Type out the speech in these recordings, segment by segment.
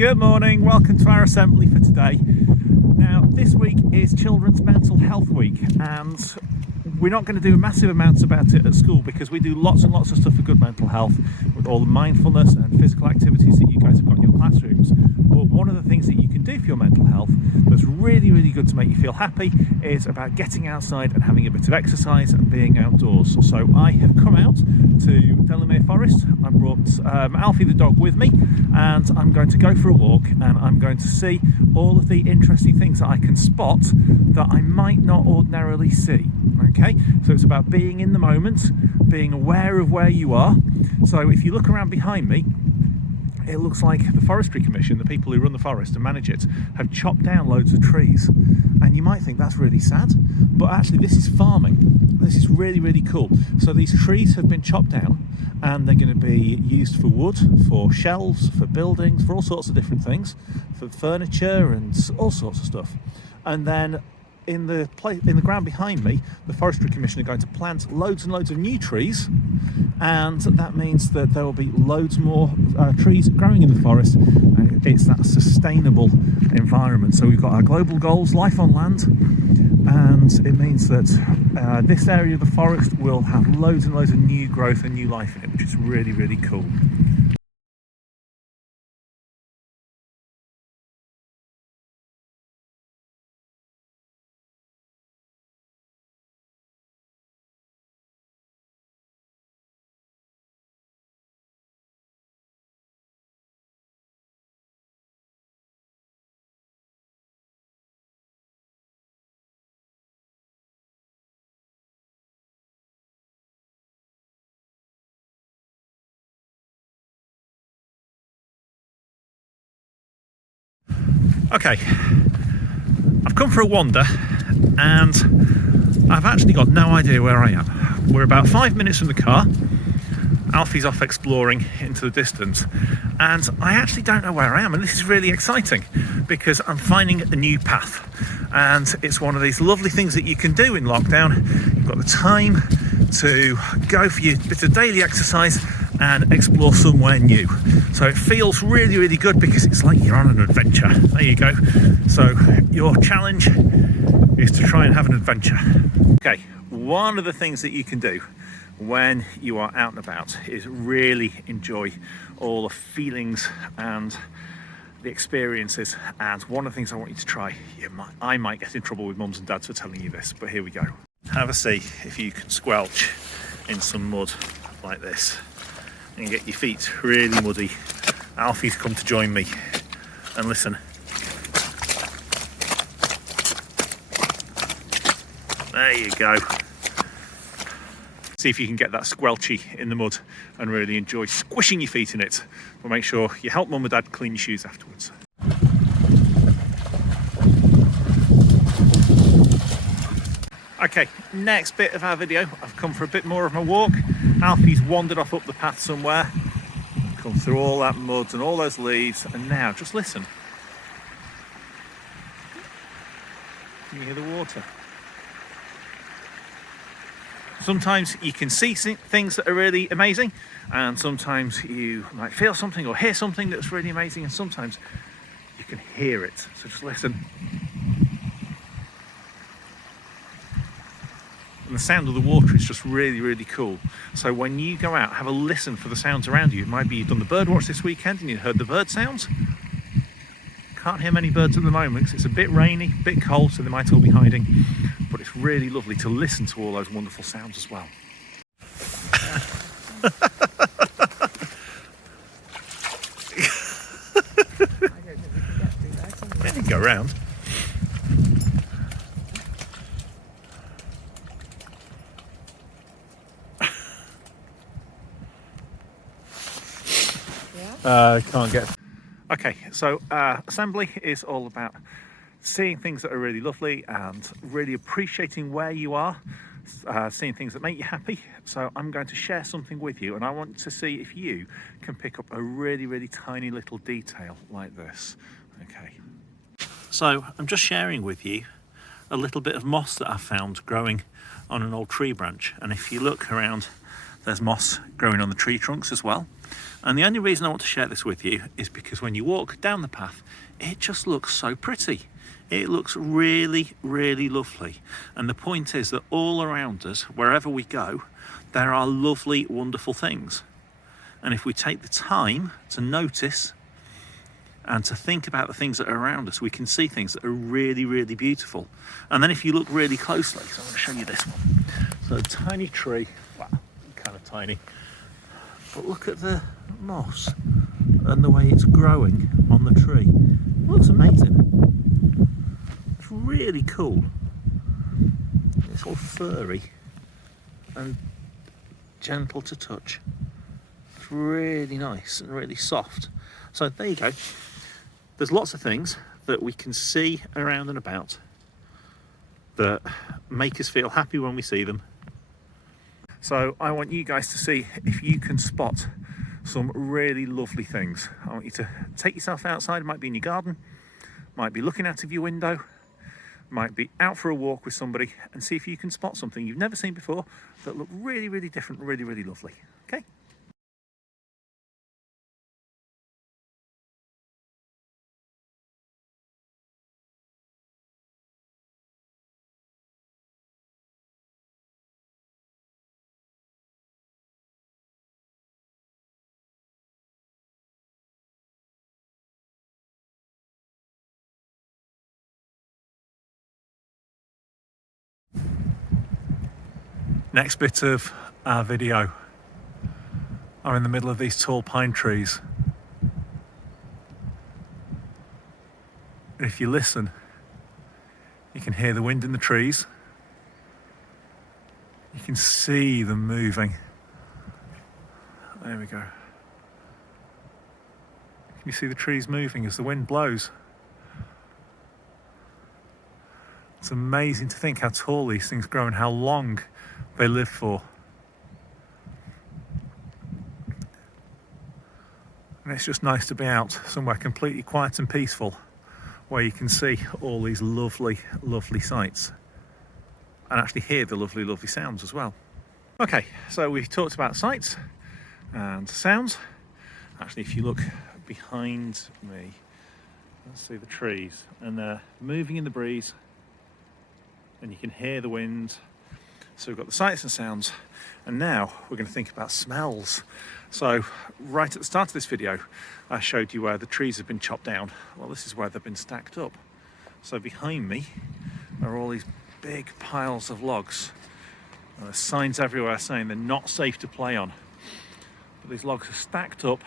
Good morning, welcome to our assembly for today. Now this week is Children's Mental Health Week and we're not going to do massive amounts about it at school because we do lots and lots of stuff for good mental health with all the mindfulness and physical activities that you guys have got in your classrooms. But one of the things that you can do for your mental health that's really, really good to make you feel happy is about getting outside and having a bit of exercise and being outdoors. So I have come out to Delamere Forest. I brought Alfie the dog with me and I'm going to go for a walk and I'm going to see all of the interesting things that I can spot that I might not ordinarily see. Okay, so it's about being in the moment, being aware of where you are. So if you look around behind me, it looks like the Forestry Commission, the people who run the forest and manage it, have chopped down loads of trees. And you might think that's really sad, but actually this is farming. This is really, really cool. So these trees have been chopped down and they're going to be used for wood, for shelves, for buildings, for all sorts of different things, for furniture and all sorts of stuff. And then in the ground behind me, the Forestry Commission are going to plant loads and loads of new trees, and that means that there will be loads more trees growing in the forest. It's that sustainable environment. So we've got our global goals, life on land, and it means that this area of the forest will have loads and loads of new growth and new life in it, which is really, really cool. Okay, I've come for a wander and I've actually got no idea where I am. We're about 5 minutes from the car. Alfie's off exploring into the distance and I actually don't know where I am, and this is really exciting because I'm finding a new path, and it's one of these lovely things that you can do in lockdown. You've got the time to go for your bit of daily exercise and explore somewhere new. So it feels really, really good because it's like you're on an adventure. There you go. So your challenge is to try and have an adventure. Okay, one of the things that you can do when you are out and about is really enjoy all the feelings and the experiences. And one of the things I want you to try, I might get in trouble with mums and dads for telling you this, but here we go. Have a see if you can squelch in some mud like this and get your feet really muddy. Alfie's come to join me, and listen. There you go. See if you can get that squelchy in the mud and really enjoy squishing your feet in it. But make sure you help mum and dad clean your shoes afterwards. Okay, next bit of our video, I've come for a bit more of my walk. Alfie's wandered off up the path somewhere, come through all that mud and all those leaves, and now just listen. Can you hear the water? Sometimes you can see things that are really amazing, and sometimes you might feel something or hear something that's really amazing, and sometimes you can hear it. So just listen. And the sound of the water is just really, really cool. So when you go out, have a listen for the sounds around you. It might be you've done the bird watch this weekend and you heard the bird sounds. Can't hear many birds at the moment because it's a bit rainy, a bit cold, so they might all be hiding. But it's really lovely to listen to all those wonderful sounds as well. Yeah, you can go around. Can't get. Okay, so assembly is all about seeing things that are really lovely and really appreciating where you are, seeing things that make you happy. So I'm going to share something with you, and I want to see if you can pick up a really, really tiny little detail like this. Okay. So I'm just sharing with you a little bit of moss that I found growing on an old tree branch, and if you look around, there's moss growing on the tree trunks as well. And the only reason I want to share this with you is because when you walk down the path, it just looks so pretty. It looks really, really lovely. And the point is that all around us, wherever we go, there are lovely, wonderful things. And if we take the time to notice and to think about the things that are around us, we can see things that are really, really beautiful. And then if you look really closely, so I'm going to show you this one. So a tiny tree, well, kind of tiny, but look at the moss and the way it's growing on the tree. It looks amazing. It's really cool. It's all furry and gentle to touch. It's really nice and really soft. So there you go. There's lots of things that we can see around and about that make us feel happy when we see them. So I want you guys to see if you can spot some really lovely things. I want you to take yourself outside. It might be in your garden, might be looking out of your window, might be out for a walk with somebody, and see if you can spot something you've never seen before that look really, really different, really, really lovely. Okay? Next bit of our video. I'm in the middle of these tall pine trees. And if you listen, you can hear the wind in the trees. You can see them moving. There we go. Can you see the trees moving as the wind blows? It's amazing to think how tall these things grow and how long they live for. And it's just nice to be out somewhere completely quiet and peaceful where you can see all these lovely, lovely sights and actually hear the lovely, lovely sounds as well. Okay, so we've talked about sights and sounds. Actually, if you look behind me, let's see the trees, and they're moving in the breeze and you can hear the wind. So we've got the sights and sounds, and now we're going to think about smells. So right at the start of this video, I showed you where the trees have been chopped down. Well, this is where they've been stacked up. So behind me are all these big piles of logs. And there's signs everywhere saying they're not safe to play on. But these logs are stacked up,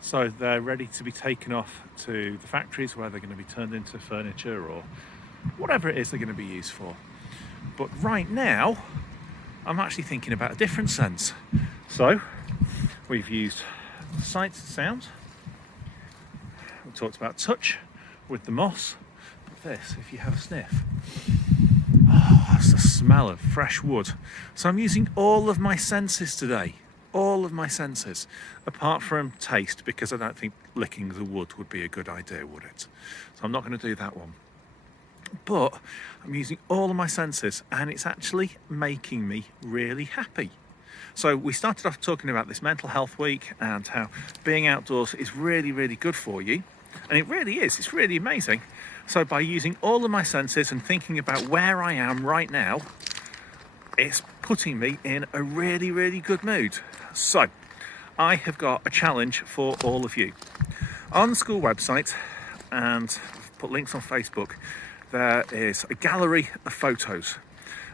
so they're ready to be taken off to the factories where they're going to be turned into furniture or whatever it is they're going to be used for. But right now, I'm actually thinking about a different sense. So, we've used sights and sounds. We talked about touch with the moss. But this, if you have a sniff, oh, that's the smell of fresh wood. So I'm using all of my senses today. All of my senses, apart from taste, because I don't think licking the wood would be a good idea, would it? So I'm not going to do that one. But I'm using all of my senses, and it's actually making me really happy. So we started off talking about this mental health week and how being outdoors is really, really good for you. And it really is, it's really amazing. So by using all of my senses and thinking about where I am right now, it's putting me in a really, really good mood. So I have got a challenge for all of you. On the school website, and put links on Facebook, there is a gallery of photos,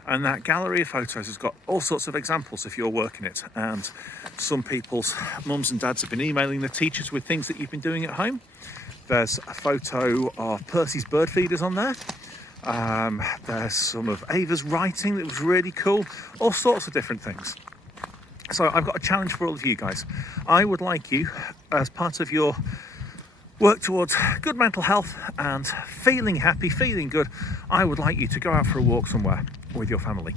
and that gallery of photos has got all sorts of examples if you're working it, and some people's mums and dads have been emailing the teachers with things that you've been doing at home. There's a photo of Percy's bird feeders on there. There's some of Ava's writing that was really cool, all sorts of different things. So I've got a challenge for all of you guys. I would like you, as part of your work towards good mental health and feeling happy, feeling good, I would like you to go out for a walk somewhere with your family.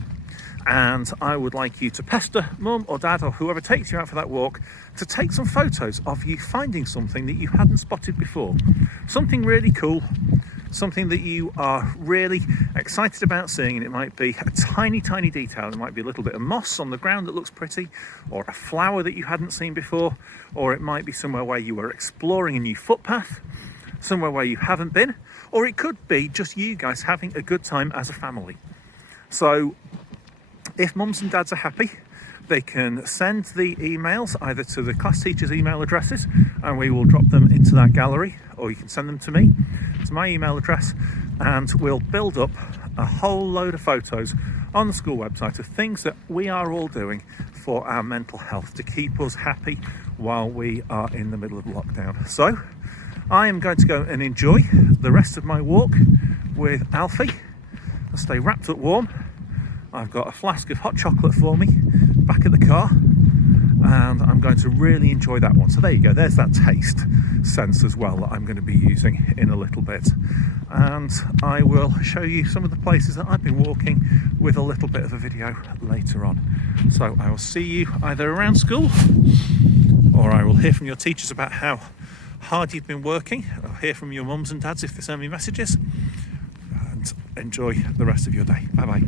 And I would like you to pester mum or dad or whoever takes you out for that walk to take some photos of you finding something that you hadn't spotted before. Something really cool, something that you are really excited about seeing, and it might be a tiny detail. It might be a little bit of moss on the ground that looks pretty, or a flower that you hadn't seen before, or it might be somewhere where you were exploring a new footpath, somewhere where you haven't been, or it could be just you guys having a good time as a family. So if mums and dads are happy, they can send the emails either to the class teachers' email addresses, and we will drop them into that gallery, or you can send them to me, to my email address, and we'll build up a whole load of photos on the school website of things that we are all doing for our mental health to keep us happy while we are in the middle of lockdown. So I am going to go and enjoy the rest of my walk with Alfie. I'll stay wrapped up warm. I've got a flask of hot chocolate for me back at the car, and I'm going to really enjoy that one. So there you go, there's that taste sense as well that I'm going to be using in a little bit. And I will show you some of the places that I've been walking with a little bit of a video later on. So I will see you either around school, or I will hear from your teachers about how hard you've been working. I'll hear from your mums and dads if they send me messages. And enjoy the rest of your day. Bye bye.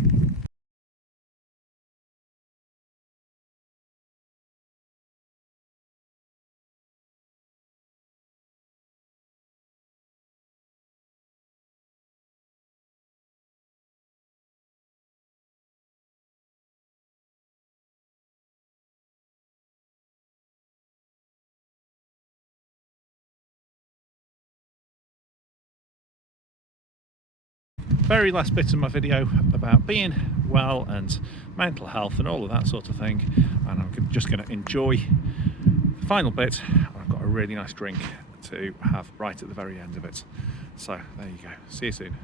Very last bit of my video about being well and mental health and all of that sort of thing, and I'm just going to enjoy the final bit. I've got a really nice drink to have right at the very end of it. So there you go, see you soon.